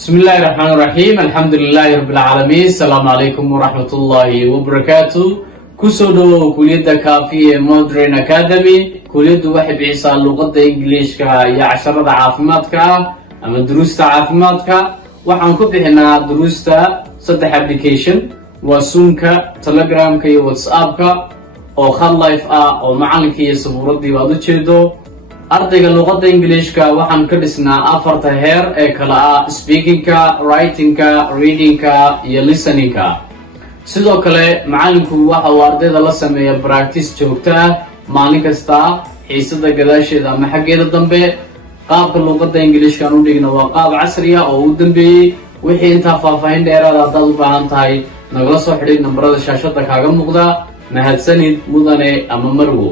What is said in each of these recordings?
بسم الله الرحمن الرحيم الحمد لله رب العالمين السلام عليكم ورحمة الله وبركاته كسودو كلية كافية مودرن أكاديمي كلية واحد بعيسى اللغة الإنجليزية يا عشرة عافماتك أما دروس عافماتك وحنكون هنا دروس صدح أبليكيشن وسونكا تليجرام كي واتسابك أو خال لايف أو معلن كي سبوردي وادوتشيدو ardayga luqadda Ingiriiska waxaan ka dhisnaa afarta heer ee kala ah speaking-ka, writing-ka, reading-ka iyo listening-ka. Sidoo kale macallinku waxa uu ardayda la sameeyaa practice joogto ah maalin kasta xiisada gadaasheeda ama xaggeeda dambe. qaabka luqadda Ingiriiska aan u dhigno waa qaab casri ah oo u dambeeyay. wixii inta faahfaahin dheeraad ah dad u baahan tahay nagala soo xidhiidh nambarada shaashada kaaga muuqda. mahadsanid mudane ama marwo.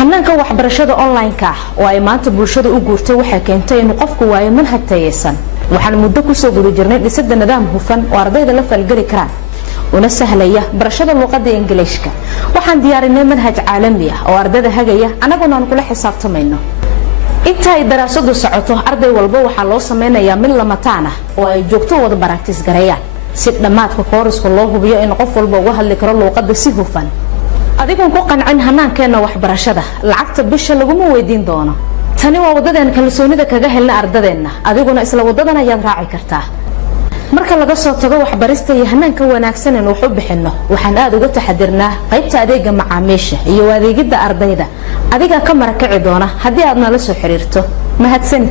hanaanka waxbarashada online-ka oo ay maanta bulshada u guurtay waxay keentay in qofku waayo manhaj tayeysan. waxaan muddo ku soo guda jirnay dhisida nidaam hufan oo ardayda la falgeli karaan una sahlaya barashada luqadda Ingiriiska. waxaan diyaarinay manhaj caalami ah oo ardayda hagaya anaguna aan kula xisaabtamayno. inta ay daraasadu socoto arday walba waxaa loo sameynayaa mid lamataan ah oo ay joogto wada practice gareeyaan si dhamaadka koorsku loo hubiyo in qof walba uga hadli karo luqadda si hufan. adigoon ku qancin hanaankeena waxbarashada lacagta bisha laguma weydiin doono. tani waa wadadeen kalsoonida kaga helna ardadeenna adiguna isla wadadan ayaad raaci kartaa. marka laga soo tago waxbarista iyo hanaanka wanaagsan in wax u bixino waxaan aad uga taxadirnaa qaybta adeega macaamiisha iyo adeegida ardayda adiga ka marakaci doona haddii aad nala soo xiriirto. mahadsanid.